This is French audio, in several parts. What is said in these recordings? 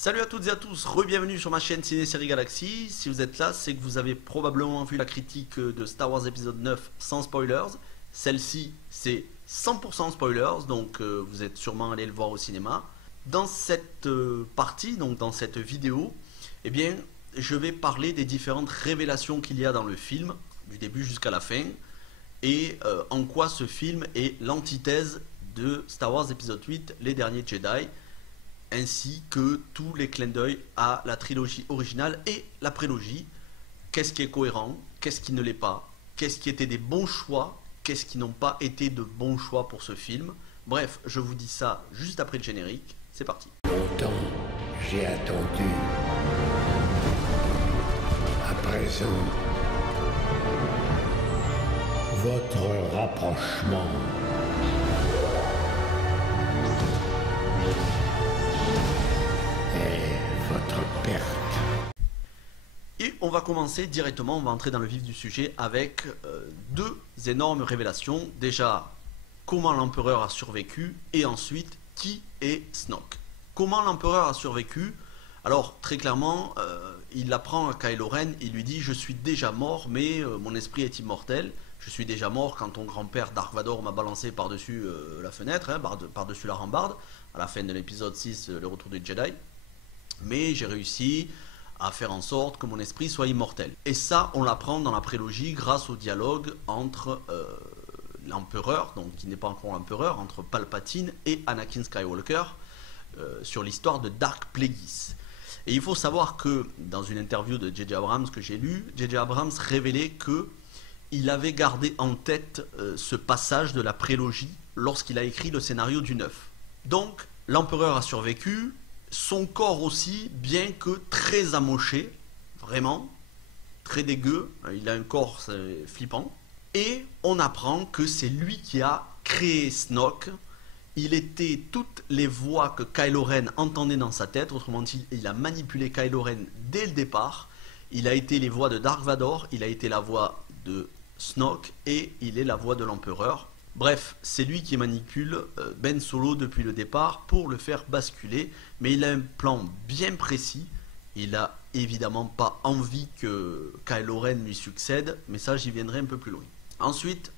Salut à toutes et à tous, re-bienvenue sur ma chaîne Ciné Série Galaxy. Si vous êtes là, c'est que vous avez probablement vu la critique de Star Wars épisode 9 sans spoilers. Celle-ci, c'est 100% spoilers, donc vous êtes sûrement allé le voir au cinéma. Dans cette partie, donc dans cette vidéo, eh bien, je vais parler des différentes révélations qu'il y a dans le film, du début jusqu'à la fin, et en quoi ce film est l'antithèse de Star Wars épisode 8, Les Derniers Jedi, ainsi que tous les clins d'œil à la trilogie originale et la prélogie. Qu'est-ce qui est cohérent, qu'est-ce qui ne l'est pas, qu'est-ce qui était des bons choix, qu'est-ce qui n'ont pas été de bons choix pour ce film. Bref, je vous dis ça juste après le générique. C'est parti. Longtemps, j'ai attendu. À présent, votre rapprochement. Et votre perte. Et on va commencer directement, on va entrer dans le vif du sujet avec deux énormes révélations. Déjà, comment l'empereur a survécu et ensuite, qui est Snoke. Comment l'empereur a survécu? Alors, très clairement, il apprend à Kylo Ren, il lui dit « Je suis déjà mort, mais mon esprit est immortel. Je suis déjà mort quand ton grand-père Dark Vador m'a balancé par-dessus la fenêtre, hein, par-dessus la rambarde, à la fin de l'épisode 6, le retour du Jedi. Mais j'ai réussi à faire en sorte que mon esprit soit immortel. » Et ça, on l'apprend dans la prélogie grâce au dialogue entre l'empereur, donc qui n'est pas encore l'empereur, entre Palpatine et Anakin Skywalker, sur l'histoire de Dark Plagueis. Et il faut savoir que dans une interview de J.J. Abrams que j'ai lue, J.J. Abrams révélait que il avait gardé en tête ce passage de la prélogie lorsqu'il a écrit le scénario du 9. Donc, l'empereur a survécu, son corps aussi, bien que très amoché, vraiment, très dégueu, il a un corps flippant, et on apprend que c'est lui qui a créé Snoke. Il était toutes les voix que Kylo Ren entendait dans sa tête, autrement dit, il a manipulé Kylo Ren dès le départ. Il a été les voix de Dark Vador, il a été la voix de Snoke et il est la voix de l'empereur. Bref, c'est lui qui manipule Ben Solo depuis le départ pour le faire basculer, mais il a un plan bien précis. Il a évidemment pas envie que Kylo Ren lui succède, mais ça j'y viendrai un peu plus loin. Ensuite,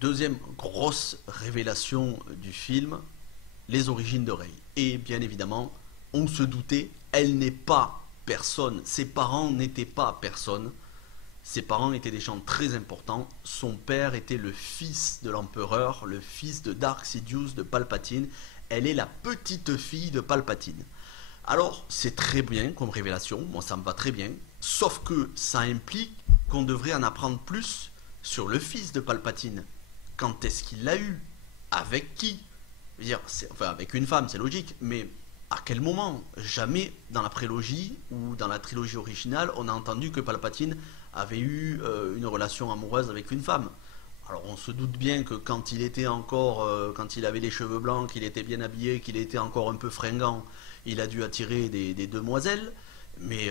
deuxième grosse révélation du film, les origines de Rey. Et bien évidemment, on se doutait, elle n'est pas personne. Ses parents n'étaient pas personne. Ses parents étaient des gens très importants. Son père était le fils de l'empereur, le fils de Dark Sidious de Palpatine. Elle est la petite fille de Palpatine. Alors, c'est très bien comme révélation, moi ça me va très bien. Sauf que ça implique qu'on devrait en apprendre plus sur le fils de Palpatine. Quand est-ce qu'il l'a eu? Avec qui? Je veux dire, enfin, avec une femme, c'est logique, mais à quel moment? Jamais dans la prélogie ou dans la trilogie originale, on a entendu que Palpatine avait eu une relation amoureuse avec une femme. Alors on se doute bien que quand il était encore, quand il avait les cheveux blancs, qu'il était bien habillé, qu'il était encore un peu fringant, il a dû attirer des demoiselles. Mais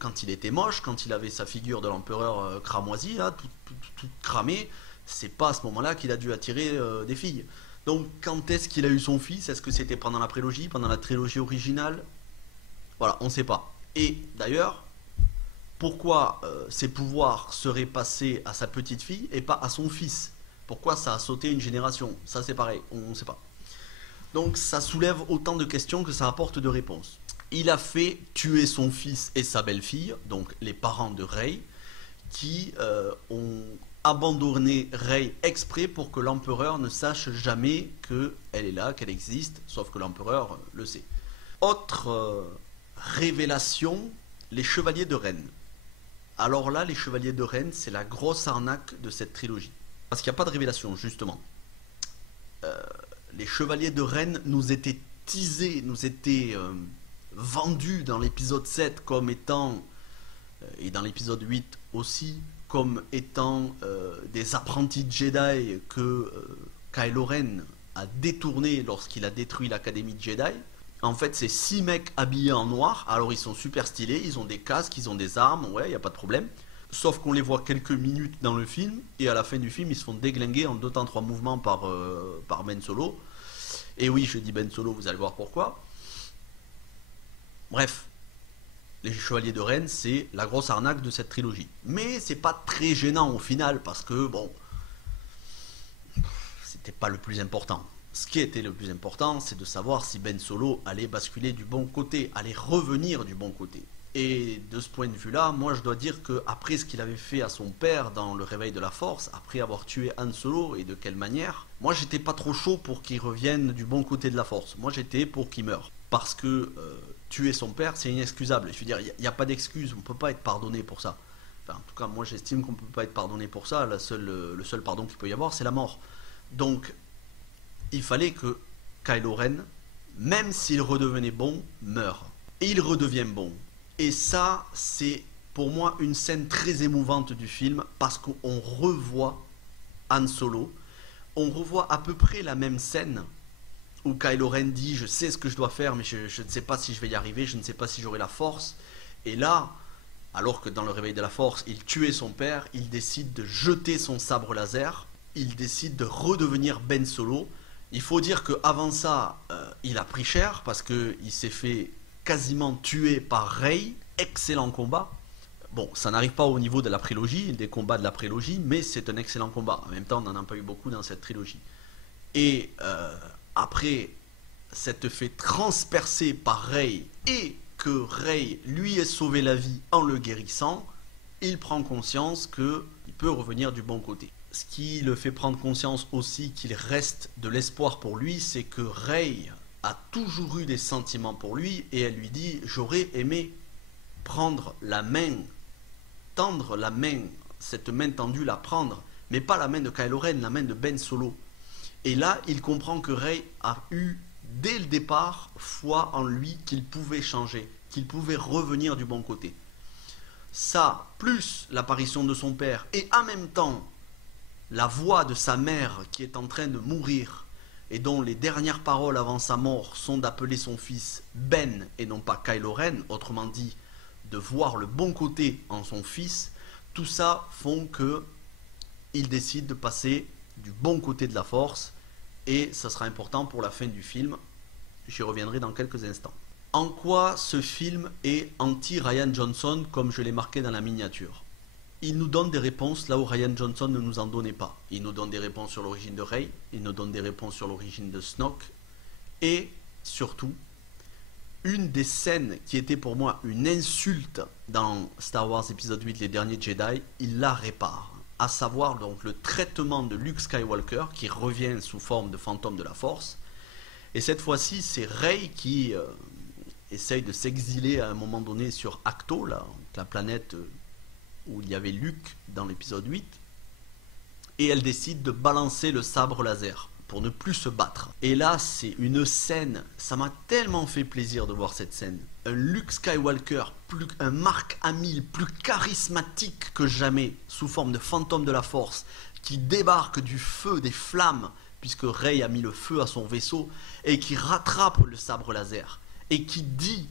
quand il était moche, quand il avait sa figure de l'empereur cramoisi, là, tout cramé, c'est pas à ce moment-là qu'il a dû attirer des filles. Donc quand est-ce qu'il a eu son fils? Est-ce que c'était pendant la prélogie, pendant la trilogie originale? Voilà, on ne sait pas. Et d'ailleurs, pourquoi ses pouvoirs seraient passés à sa petite fille et pas à son fils? Pourquoi ça a sauté une génération? Ça c'est pareil, on ne sait pas. Donc ça soulève autant de questions que ça apporte de réponses. Il a fait tuer son fils et sa belle-fille, donc les parents de Rey, qui ont abandonné Rey exprès pour que l'empereur ne sache jamais qu'elle est là, qu'elle existe, sauf que l'empereur le sait. Autre révélation, les chevaliers de Ren. Alors là, les chevaliers de Ren, c'est la grosse arnaque de cette trilogie. Parce qu'il n'y a pas de révélation, justement. Les chevaliers de Ren nous étaient teasés, nous étaient vendus dans l'épisode 7 comme étant, et dans l'épisode 8 aussi, comme étant des apprentis Jedi que Kylo Ren a détourné lorsqu'il a détruit l'académie Jedi. En fait, c'est 6 mecs habillés en noir. Alors, ils sont super stylés, ils ont des casques, ils ont des armes, ouais, il n'y a pas de problème. Sauf qu'on les voit quelques minutes dans le film, et à la fin du film, ils se font déglinguer en 2 temps 3 mouvements par Ben Solo. Et oui, je dis Ben Solo, vous allez voir pourquoi. Bref, les Chevaliers de Rennes, c'est la grosse arnaque de cette trilogie. Mais c'est pas très gênant au final, parce que, bon, c'était pas le plus important. Ce qui était le plus important, c'est de savoir si Ben Solo allait basculer du bon côté, allait revenir du bon côté. Et de ce point de vue-là, moi je dois dire que après ce qu'il avait fait à son père dans le Réveil de la Force, après avoir tué Han Solo et de quelle manière, moi j'étais pas trop chaud pour qu'il revienne du bon côté de la Force. Moi j'étais pour qu'il meure. Parce que tuer son père, c'est inexcusable. Je veux dire, il n'y a pas d'excuse, on peut pas être pardonné pour ça. Enfin, en tout cas, moi j'estime qu'on peut pas être pardonné pour ça. Le seul pardon qu'il peut y avoir, c'est la mort. Donc, il fallait que Kylo Ren, même s'il redevenait bon, meure. Et il redevient bon. Et ça, c'est pour moi une scène très émouvante du film, parce qu'on revoit Han Solo, on revoit à peu près la même scène où Kylo Ren dit « Je sais ce que je dois faire, mais je ne sais pas si je vais y arriver, je ne sais pas si j'aurai la force. » Et là, alors que dans le Réveil de la Force, il tuait son père, il décide de jeter son sabre laser, il décide de redevenir Ben Solo. Il faut dire qu'avant ça, il a pris cher, parce qu'il s'est fait quasiment tué par Rey. Excellent combat. Bon, ça n'arrive pas au niveau de la prélogie, des combats de la prélogie, mais c'est un excellent combat. En même temps, on n'en a pas eu beaucoup dans cette trilogie. Et après s'être fait transpercer par Rey et que Rey lui ait sauvé la vie en le guérissant, il prend conscience qu'il peut revenir du bon côté. Ce qui le fait prendre conscience aussi qu'il reste de l'espoir pour lui, c'est que Rey a toujours eu des sentiments pour lui, et elle lui dit « J'aurais aimé prendre la main, tendre la main, cette main tendue, la prendre, mais pas la main de Kylo Ren, la main de Ben Solo. » Et là, il comprend que Rey a eu, dès le départ, foi en lui qu'il pouvait changer, qu'il pouvait revenir du bon côté. Ça, plus l'apparition de son père, et en même temps, la voix de sa mère qui est en train de mourir, et dont les dernières paroles avant sa mort sont d'appeler son fils Ben et non pas Kylo Ren, autrement dit, de voir le bon côté en son fils, tout ça font que il décide de passer du bon côté de la Force, et ça sera important pour la fin du film. J'y reviendrai dans quelques instants. En quoi ce film est anti-Rian Johnson, comme je l'ai marqué dans la miniature? Il nous donne des réponses là où Rian Johnson ne nous en donnait pas. Il nous donne des réponses sur l'origine de Rey, il nous donne des réponses sur l'origine de Snoke, et surtout, une des scènes qui était pour moi une insulte dans Star Wars épisode 8, les derniers Jedi, il la répare. À savoir donc le traitement de Luke Skywalker qui revient sous forme de fantôme de la Force. Et cette fois-ci, c'est Rey qui essaye de s'exiler à un moment donné sur Acto, la planète où il y avait Luke dans l'épisode 8. Et elle décide de balancer le sabre laser pour ne plus se battre. Et là, c'est une scène, ça m'a tellement fait plaisir de voir cette scène. Un Luke Skywalker, un Mark Hamill plus charismatique que jamais, sous forme de fantôme de la Force, qui débarque du feu, des flammes, puisque Rey a mis le feu à son vaisseau, et qui rattrape le sabre laser, et qui dit,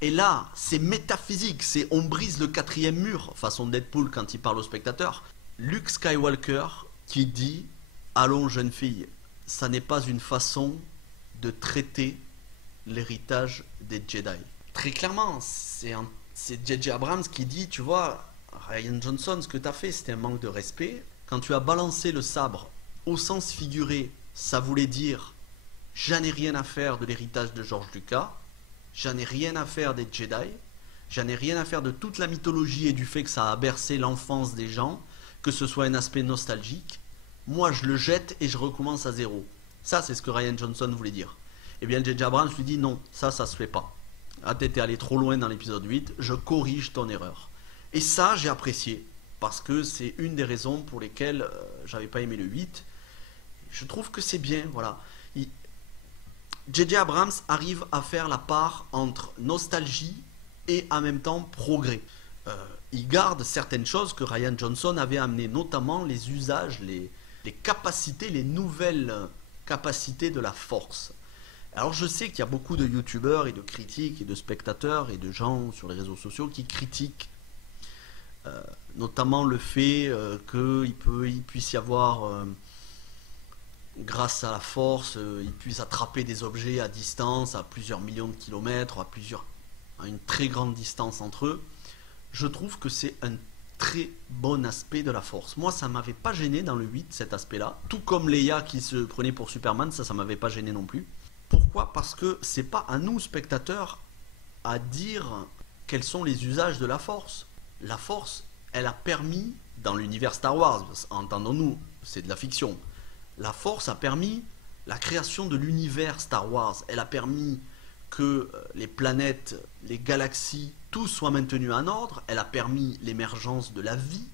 et là, c'est métaphysique, c'est on brise le quatrième mur, façon Deadpool quand il parle au spectateur. Luke Skywalker qui dit, allons jeune fille, ça n'est pas une façon de traiter l'héritage des Jedi. Très clairement, c'est J.J. Abrams qui dit, tu vois, Rian Johnson, ce que tu as fait, c'était un manque de respect. Quand tu as balancé le sabre, au sens figuré, ça voulait dire, j'en ai rien à faire de l'héritage de George Lucas, j'en ai rien à faire des Jedi, j'en ai rien à faire de toute la mythologie et du fait que ça a bercé l'enfance des gens, que ce soit un aspect nostalgique. Moi je le jette et je recommence à zéro. Ça c'est ce que Rian Johnson voulait dire. Et bien J.J. Abrams lui dit non, ça se fait pas. Ah, t'étais allé trop loin dans l'épisode 8, je corrige ton erreur. Et ça j'ai apprécié, parce que c'est une des raisons pour lesquelles j'avais pas aimé le 8. Je trouve que c'est bien, voilà. J.J. Abrams arrive à faire la part entre nostalgie et en même temps progrès. Il garde certaines choses que Rian Johnson avait amenées, notamment les usages, les capacités, les nouvelles capacités de la Force. Alors je sais qu'il y a beaucoup de youtubeurs et de critiques et de spectateurs et de gens sur les réseaux sociaux qui critiquent notamment le fait qu'il puisse y avoir, grâce à la Force, il puisse attraper des objets à distance, à plusieurs millions de kilomètres, à plusieurs à une très grande distance entre eux, je trouve que c'est un très bon aspect de la Force. Moi, ça m'avait pas gêné dans le 8, cet aspect-là. Tout comme Leia qui se prenait pour Superman, ça m'avait pas gêné non plus. Pourquoi? Parce que c'est pas à nous, spectateurs, à dire quels sont les usages de la Force. La Force, elle a permis, dans l'univers Star Wars, entendons-nous, c'est de la fiction, la Force a permis la création de l'univers Star Wars. Elle a permis que les planètes, les galaxies, tout soit maintenu en ordre. Elle a permis l'émergence de la vie.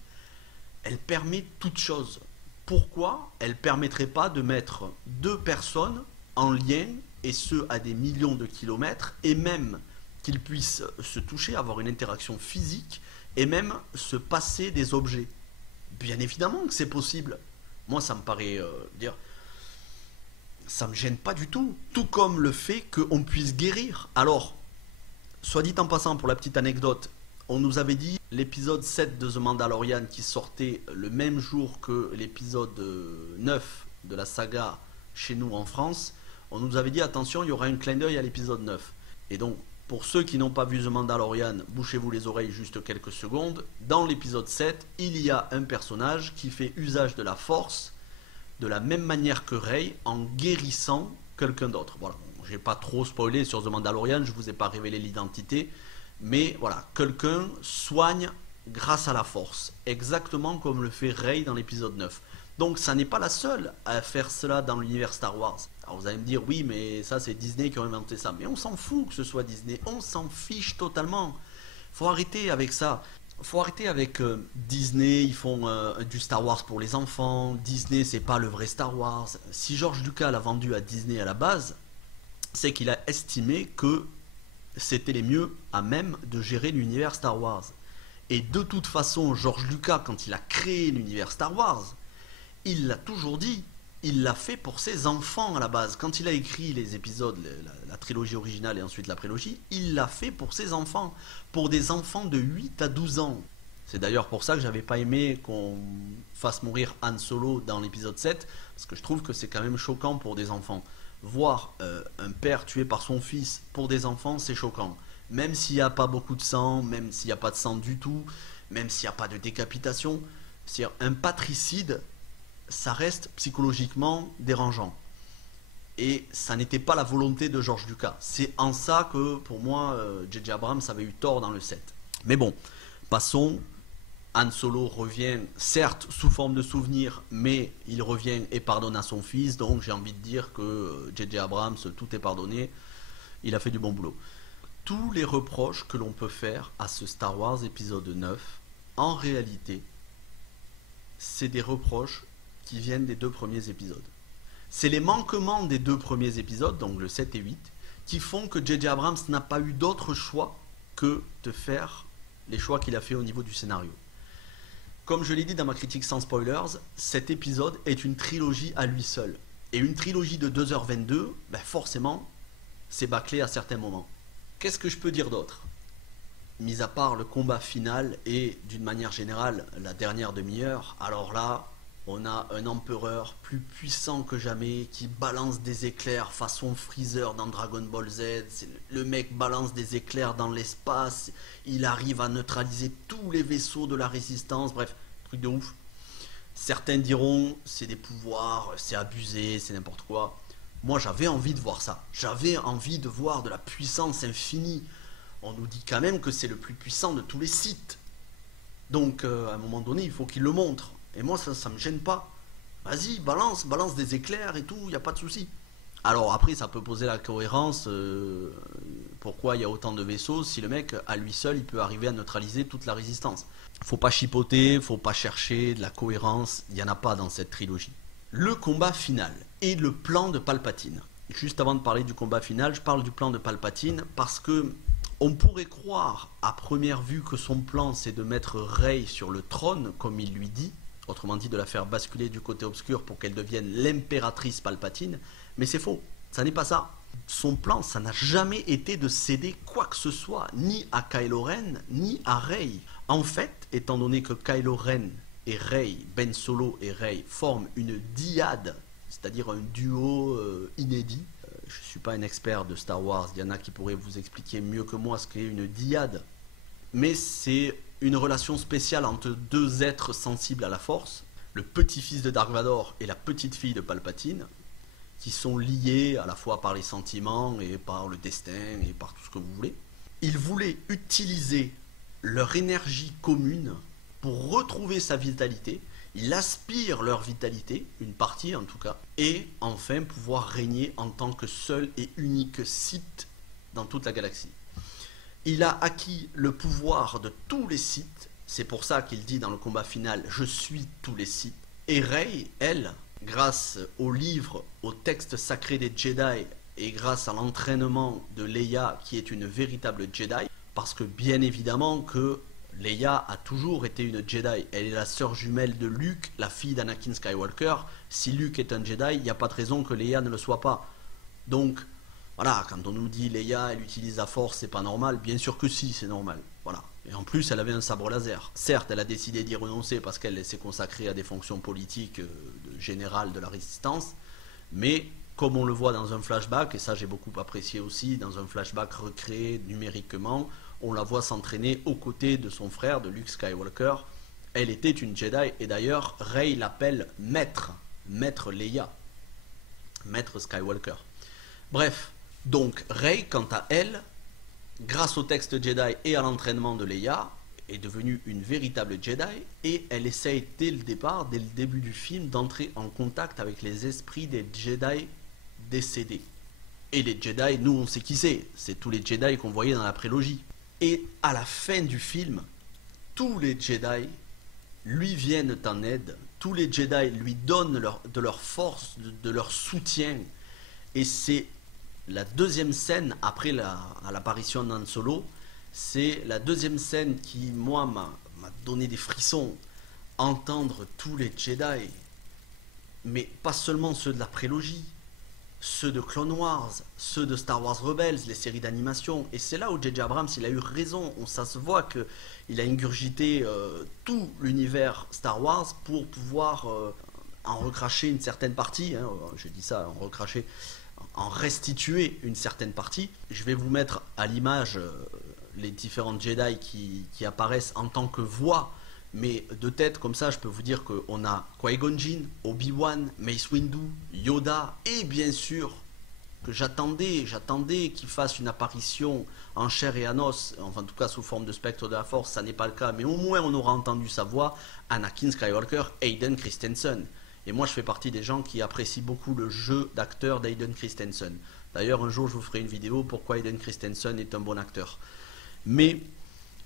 Elle permet toute chose. Pourquoi elle ne permettrait pas de mettre deux personnes en lien, et ce à des millions de kilomètres, et même qu'ils puissent se toucher, avoir une interaction physique, et même se passer des objets? Bien évidemment que c'est possible. Moi, ça me paraît dire... Ça me gêne pas du tout. Tout comme le fait qu'on puisse guérir. Alors, soit dit en passant, pour la petite anecdote, on nous avait dit l'épisode 7 de The Mandalorian qui sortait le même jour que l'épisode 9 de la saga chez nous en France. On nous avait dit attention, il y aura un clin d'œil à l'épisode 9. Et donc, pour ceux qui n'ont pas vu The Mandalorian, bouchez-vous les oreilles juste quelques secondes. Dans l'épisode 7, il y a un personnage qui fait usage de la Force de la même manière que Rey en guérissant quelqu'un d'autre. Voilà, j'ai pas trop spoilé sur The Mandalorian, je vous ai pas révélé l'identité, mais voilà, quelqu'un soigne grâce à la Force, exactement comme le fait Rey dans l'épisode 9. Donc ça n'est pas la seule à faire cela dans l'univers Star Wars. Alors vous allez me dire oui, mais ça c'est Disney qui a inventé ça. Mais on s'en fout que ce soit Disney, on s'en fiche totalement. Faut arrêter avec ça. Faut arrêter avec Disney, ils font du Star Wars pour les enfants. Disney, c'est pas le vrai Star Wars. Si George Lucas l'a vendu à Disney à la base, c'est qu'il a estimé que c'était les mieux à même de gérer l'univers Star Wars. Et de toute façon, George Lucas, quand il a créé l'univers Star Wars, il l'a toujours dit, il l'a fait pour ses enfants à la base. Quand il a écrit les épisodes, la trilogie originale et ensuite la prélogie, il l'a fait pour ses enfants, pour des enfants de 8 à 12 ans. C'est d'ailleurs pour ça que j'avais pas aimé qu'on fasse mourir Han Solo dans l'épisode 7, parce que je trouve que c'est quand même choquant pour des enfants. Voir un père tué par son fils pour des enfants, c'est choquant. Même s'il n'y a pas beaucoup de sang, même s'il n'y a pas de sang du tout, même s'il n'y a pas de décapitation, c'est-à-dire un patricide, ça reste psychologiquement dérangeant. Et ça n'était pas la volonté de George Lucas. C'est en ça que, pour moi, J.J. Abrams avait eu tort dans le 7. Mais bon, passons. Han Solo revient, certes, sous forme de souvenir, mais il revient et pardonne à son fils. Donc j'ai envie de dire que J.J. Abrams, tout est pardonné. Il a fait du bon boulot. Tous les reproches que l'on peut faire à ce Star Wars épisode 9, en réalité, c'est des reproches qui viennent des deux premiers épisodes. C'est les manquements des deux premiers épisodes, donc le 7 et 8, qui font que J.J. Abrams n'a pas eu d'autre choix que de faire les choix qu'il a fait au niveau du scénario. Comme je l'ai dit dans ma critique sans spoilers, cet épisode est une trilogie à lui seul. Et une trilogie de 2h22, ben forcément, c'est bâclé à certains moments. Qu'est-ce que je peux dire d'autre? Mis à part le combat final et, d'une manière générale, la dernière demi-heure, alors là, on a un empereur plus puissant que jamais qui balance des éclairs façon Freezer dans Dragon Ball Z. Le mec balance des éclairs dans l'espace, il arrive à neutraliser tous les vaisseaux de la résistance, bref, truc de ouf. Certains diront c'est des pouvoirs, c'est abusé, c'est n'importe quoi. Moi j'avais envie de voir ça, j'avais envie de voir de la puissance infinie. On nous dit quand même que c'est le plus puissant de tous les Sith. Donc à un moment donné il faut qu'il le montre. Et moi, ça me gêne pas. Vas-y, balance des éclairs et tout, il n'y a pas de souci. Alors après, ça peut poser la cohérence. Pourquoi il y a autant de vaisseaux si le mec, à lui seul, il peut arriver à neutraliser toute la résistance? Faut pas chipoter, faut pas chercher de la cohérence. Il n'y en a pas dans cette trilogie. Le combat final et le plan de Palpatine. Juste avant de parler du combat final, je parle du plan de Palpatine parce que on pourrait croire à première vue que son plan, c'est de mettre Rey sur le trône, comme il lui dit. Autrement dit, de la faire basculer du côté obscur pour qu'elle devienne l'impératrice Palpatine. Mais c'est faux, ça n'est pas ça. Son plan, ça n'a jamais été de céder quoi que ce soit, ni à Kylo Ren, ni à Rey. En fait, étant donné que Kylo Ren et Rey, Ben Solo et Rey, forment une dyade, c'est-à-dire un duo inédit, je ne suis pas un expert de Star Wars, il y en a qui pourraient vous expliquer mieux que moi ce qu'est une dyade, mais c'est une relation spéciale entre deux êtres sensibles à la force, le petit-fils de Dark Vador et la petite-fille de Palpatine, qui sont liés à la fois par les sentiments et par le destin et par tout ce que vous voulez. Ils voulaient utiliser leur énergie commune pour retrouver sa vitalité. Ils aspirent leur vitalité, une partie en tout cas, et enfin pouvoir régner en tant que seul et unique Sith dans toute la galaxie. Il a acquis le pouvoir de tous les Sith, c'est pour ça qu'il dit dans le combat final « Je suis tous les Sith ». Et Rey, elle, grâce au livre, au texte sacré des Jedi, et grâce à l'entraînement de Leia, qui est une véritable Jedi, parce que bien évidemment que Leia a toujours été une Jedi. Elle est la sœur jumelle de Luke, la fille d'Anakin Skywalker. Si Luke est un Jedi, il n'y a pas de raison que Leia ne le soit pas. Donc, voilà, quand on nous dit Leia, elle utilise la force, c'est pas normal. Bien sûr que si, c'est normal. Voilà. Et en plus, elle avait un sabre laser. Certes, elle a décidé d'y renoncer parce qu'elle s'est consacrée à des fonctions politiques générales de la résistance. Mais, comme on le voit dans un flashback, et ça j'ai beaucoup apprécié aussi, dans un flashback recréé numériquement, on la voit s'entraîner aux côtés de son frère, de Luke Skywalker. Elle était une Jedi, et d'ailleurs, Rey l'appelle Maître, Maître Leia, Maître Skywalker. Bref, donc Rey, quant à elle, grâce au texte Jedi et à l'entraînement de Leia, est devenue une véritable Jedi, et elle essaye dès le départ, dès le début du film, d'entrer en contact avec les esprits des Jedi décédés. Et les Jedi, nous on sait qui c'est tous les Jedi qu'on voyait dans la prélogie. Et à la fin du film, tous les Jedi lui viennent en aide, tous les Jedi lui donnent de leur force, de leur soutien, et c'est la deuxième scène après l'apparition d'Han Solo, c'est la deuxième scène qui, moi, m'a donné des frissons. Entendre tous les Jedi, mais pas seulement ceux de la prélogie, ceux de Clone Wars, ceux de Star Wars Rebels, les séries d'animation. Et c'est là où J.J. Abrams, il a eu raison. Ça se voit qu'il a ingurgité tout l'univers Star Wars pour pouvoir en recracher une certaine partie. Hein, je dis ça, en recracher, en restituer une certaine partie. Je vais vous mettre à l'image les différentes Jedi qui apparaissent en tant que voix, mais de tête comme ça je peux vous dire qu'on a Qui-Gon Jinn, Obi-Wan, Mace Windu, Yoda, et bien sûr que j'attendais qu'il fasse une apparition en chair et en os, enfin en tout cas sous forme de spectre de la force, ça n'est pas le cas, mais au moins on aura entendu sa voix, Anakin Skywalker, Hayden Christensen. Et moi je fais partie des gens qui apprécient beaucoup le jeu d'acteur d'Hayden Christensen. D'ailleurs un jour je vous ferai une vidéo pourquoi Hayden Christensen est un bon acteur. Mais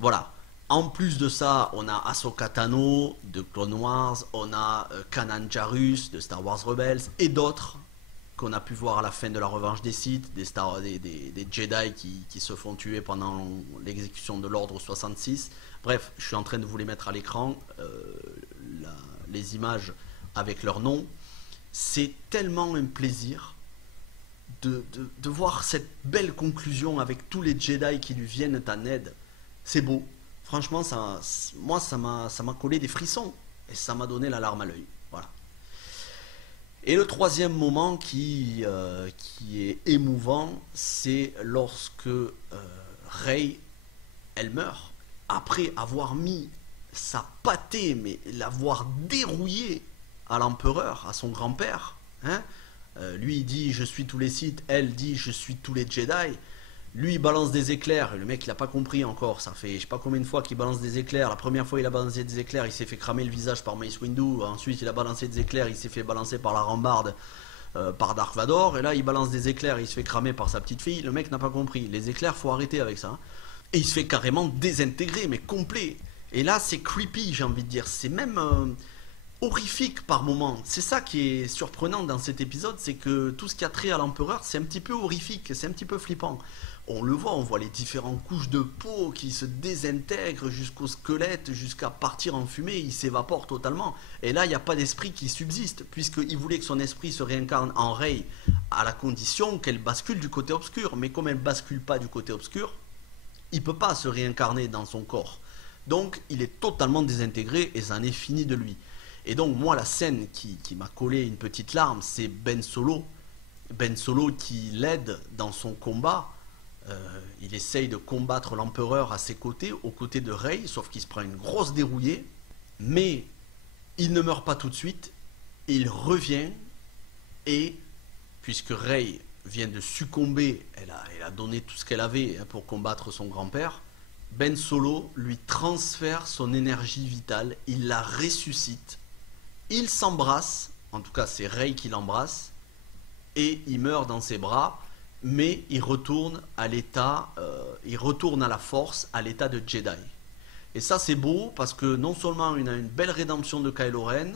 voilà, en plus de ça, on a Ahsoka Tano de Clone Wars, on a Kanan Jarrus de Star Wars Rebels et d'autres qu'on a pu voir à la fin de la revanche des Sith, des Jedi qui se font tuer pendant l'exécution de l'ordre 66. Bref, je suis en train de vous les mettre à l'écran, les images avec leurs noms. C'est tellement un plaisir de voir cette belle conclusion avec tous les Jedi qui lui viennent en aide. C'est beau. Franchement, moi, ça m'a collé des frissons. Et ça m'a donné la larme à l'œil. Voilà. Et le troisième moment qui est émouvant, c'est lorsque Rey, elle meurt. Après avoir mis sa pâtée, mais l'avoir dérouillé à l'empereur, à son grand-père, hein. Lui il dit je suis tous les Sith, elle dit je suis tous les Jedi. Lui il balance des éclairs, le mec il a pas compris encore, ça fait je sais pas combien de fois qu'il balance des éclairs. La première fois il a balancé des éclairs, il s'est fait cramer le visage par Mace Windu. Ensuite il a balancé des éclairs, il s'est fait balancer par la rambarde par Dark Vador. Et là il balance des éclairs, il se fait cramer par sa petite fille. Le mec n'a pas compris, les éclairs faut arrêter avec ça, hein. Et il se fait carrément désintégrer, mais complet. Et là c'est creepy, j'ai envie de dire, c'est même horrifique par moments. C'est ça qui est surprenant dans cet épisode, c'est que tout ce qui a trait à l'empereur, c'est un petit peu horrifique, c'est un petit peu flippant. On le voit, on voit les différentes couches de peau qui se désintègrent jusqu'au squelette, jusqu'à partir en fumée, il s'évapore totalement. Et là, il n'y a pas d'esprit qui subsiste, puisqu'il voulait que son esprit se réincarne en Rey, à la condition qu'elle bascule du côté obscur. Mais comme elle ne bascule pas du côté obscur, il ne peut pas se réincarner dans son corps. Donc, il est totalement désintégré et ça en est fini de lui. Et donc moi la scène qui m'a collé une petite larme, c'est Ben Solo Ben Solo qui l'aide dans son combat. Il essaye de combattre l'empereur à ses côtés, aux côtés de Rey, sauf qu'il se prend une grosse dérouillée. Mais il ne meurt pas tout de suite. Il revient et, puisque Rey vient de succomber, elle a donné tout ce qu'elle avait pour combattre son grand-père, Ben Solo lui transfère son énergie vitale, il la ressuscite, il s'embrasse, en tout cas c'est Rey qui l'embrasse, et il meurt dans ses bras, mais il retourne à l'état, il retourne à la force, à l'état de Jedi. Et ça c'est beau parce que non seulement on a une belle rédemption de Kylo Ren,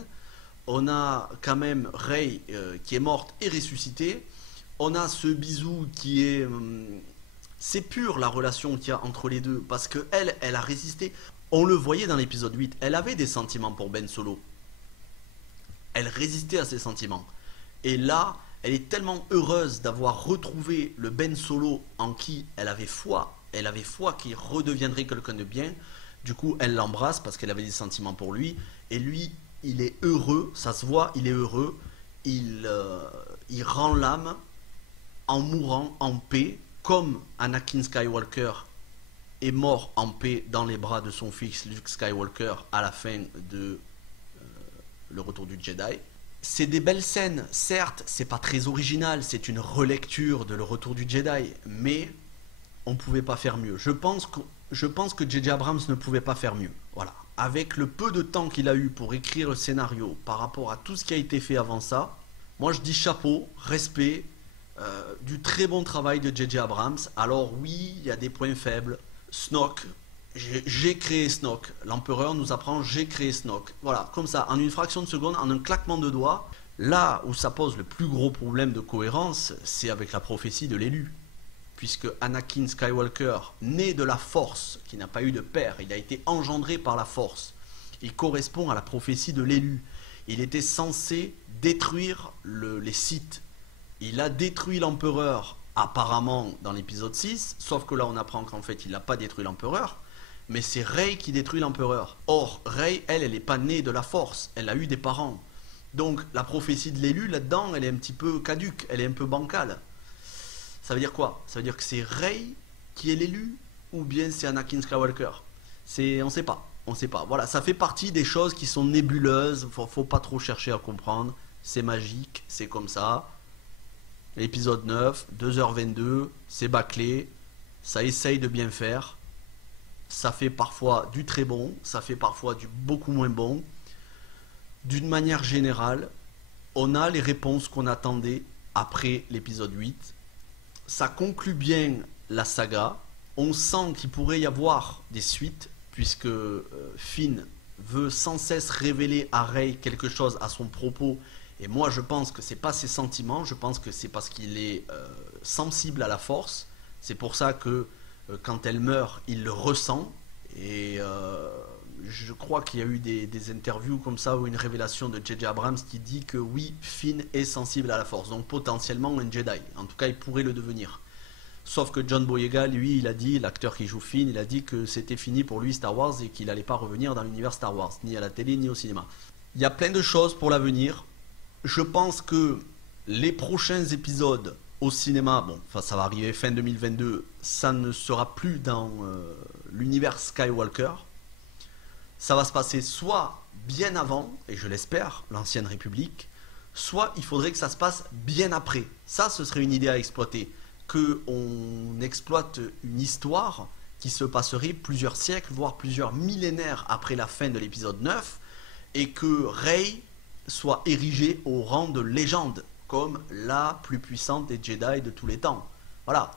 on a quand même Rey qui est morte et ressuscitée, on a ce bisou qui est... c'est pur la relation qu'il y a entre les deux, parce que elle a résisté. On le voyait dans l'épisode 8, elle avait des sentiments pour Ben Solo. Elle résistait à ses sentiments. Et là, elle est tellement heureuse d'avoir retrouvé le Ben Solo en qui elle avait foi qu'il redeviendrait quelqu'un de bien. Du coup, elle l'embrasse parce qu'elle avait des sentiments pour lui. Et lui, il est heureux, ça se voit, il est heureux. Il rend l'âme en mourant en paix, comme Anakin Skywalker est mort en paix dans les bras de son fils Luke Skywalker à la fin de Le Retour du Jedi. C'est des belles scènes, certes, c'est pas très original, c'est une relecture de Le Retour du Jedi, mais on pouvait pas faire mieux. Je pense que J.J. Abrams ne pouvait pas faire mieux. Voilà. Avec le peu de temps qu'il a eu pour écrire le scénario par rapport à tout ce qui a été fait avant ça, moi je dis chapeau, respect, du très bon travail de J.J. Abrams. Alors oui, il y a des points faibles. Snoke, j'ai créé Snoke. L'empereur nous apprend j'ai créé Snoke. Voilà, comme ça, en une fraction de seconde, en un claquement de doigts. Là où ça pose le plus gros problème de cohérence, c'est avec la prophétie de l'élu. Puisque Anakin Skywalker, né de la Force, qui n'a pas eu de père, il a été engendré par la Force. Il correspond à la prophétie de l'élu. Il était censé détruire les Sith. Il a détruit l'empereur apparemment dans l'épisode 6, sauf que là on apprend qu'en fait il n'a pas détruit l'empereur, mais c'est Rey qui détruit l'empereur. Or, Rey, elle n'est pas née de la Force, elle a eu des parents. Donc la prophétie de l'élu là-dedans, elle est un petit peu caduque, elle est un peu bancale. Ça veut dire quoi? Ça veut dire que c'est Rey qui est l'élu, ou bien c'est Anakin Skywalker? On sait pas, on sait pas. Voilà, ça fait partie des choses qui sont nébuleuses, faut pas trop chercher à comprendre, c'est magique, c'est comme ça. L'épisode 9, 2h22, c'est bâclé, ça essaye de bien faire, ça fait parfois du très bon, ça fait parfois du beaucoup moins bon. D'une manière générale, on a les réponses qu'on attendait après l'épisode 8. Ça conclut bien la saga, on sent qu'il pourrait y avoir des suites, puisque Finn veut sans cesse révéler à Rey quelque chose à son propos. Et moi je pense que c'est pas ses sentiments, je pense que c'est parce qu'il est sensible à la Force. C'est pour ça que quand elle meurt, il le ressent. Et je crois qu'il y a eu des interviews comme ça ou une révélation de J.J. Abrams qui dit que oui, Finn est sensible à la Force, donc potentiellement un Jedi. En tout cas, il pourrait le devenir. Sauf que John Boyega, lui, il a dit, l'acteur qui joue Finn, il a dit que c'était fini pour lui Star Wars et qu'il n'allait pas revenir dans l'univers Star Wars, ni à la télé ni au cinéma. Il y a plein de choses pour l'avenir. Je pense que les prochains épisodes au cinéma, bon, enfin ça va arriver fin 2022, ça ne sera plus dans l'univers Skywalker. Ça va se passer soit bien avant, et je l'espère, l'Ancienne République, soit il faudrait que ça se passe bien après. Ça, ce serait une idée à exploiter. Qu'on exploite une histoire qui se passerait plusieurs siècles, voire plusieurs millénaires après la fin de l'épisode 9, et que Rey soit érigée au rang de légende, comme la plus puissante des Jedi de tous les temps. Voilà.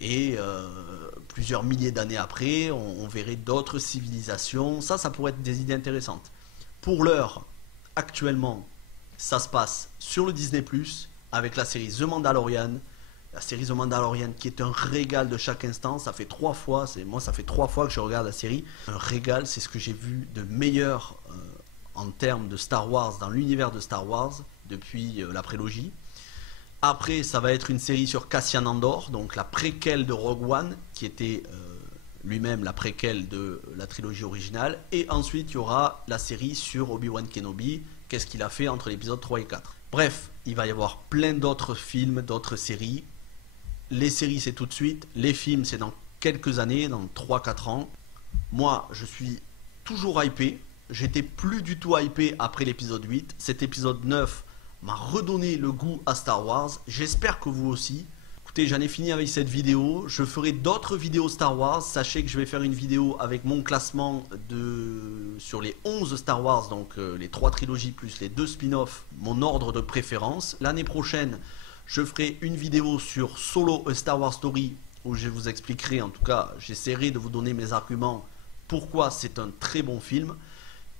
Et plusieurs milliers d'années après, on verrait d'autres civilisations. Ça pourrait être des idées intéressantes. Pour l'heure, actuellement, ça se passe sur le Disney+, avec la série The Mandalorian. La série The Mandalorian qui est un régal de chaque instant. Ça fait 3 fois, moi ça fait 3 fois que je regarde la série. Un régal, c'est ce que j'ai vu de meilleur en termes de Star Wars, dans l'univers de Star Wars, depuis la prélogie. Après, ça va être une série sur Cassian Andor, donc la préquelle de Rogue One, qui était lui-même la préquelle de la trilogie originale. Et ensuite, il y aura la série sur Obi-Wan Kenobi, qu'est-ce qu'il a fait entre l'épisode 3 et 4. Bref, il va y avoir plein d'autres films, d'autres séries. Les séries, c'est tout de suite. Les films, c'est dans quelques années, dans 3-4 ans. Moi, je suis toujours hypé. J'étais plus du tout hypé après l'épisode 8. Cet épisode 9 m'a redonné le goût à Star Wars. J'espère que vous aussi. Écoutez, j'en ai fini avec cette vidéo. Je ferai d'autres vidéos Star Wars. Sachez que je vais faire une vidéo avec mon classement sur les 11 Star Wars, donc les 3 trilogies plus les 2 spin-offs, mon ordre de préférence. L'année prochaine, je ferai une vidéo sur Solo A Star Wars Story, où je vous expliquerai, en tout cas, j'essaierai de vous donner mes arguments pourquoi c'est un très bon film.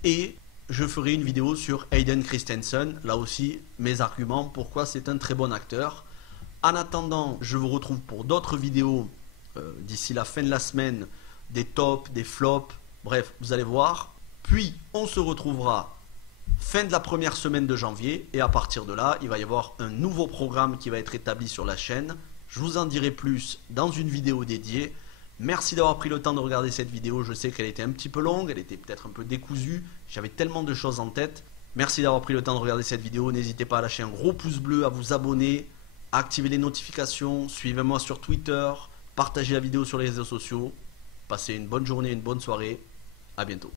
Et je ferai une vidéo sur Hayden Christensen, là aussi mes arguments pourquoi c'est un très bon acteur. En attendant, je vous retrouve pour d'autres vidéos d'ici la fin de la semaine, des tops, des flops, bref, vous allez voir. Puis on se retrouvera fin de la première semaine de janvier et à partir de là, il va y avoir un nouveau programme qui va être établi sur la chaîne. Je vous en dirai plus dans une vidéo dédiée. Merci d'avoir pris le temps de regarder cette vidéo. Je sais qu'elle était un petit peu longue, elle était peut-être un peu décousue. J'avais tellement de choses en tête. Merci d'avoir pris le temps de regarder cette vidéo. N'hésitez pas à lâcher un gros pouce bleu, à vous abonner, à activer les notifications. Suivez-moi sur Twitter, partagez la vidéo sur les réseaux sociaux. Passez une bonne journée, une bonne soirée. À bientôt.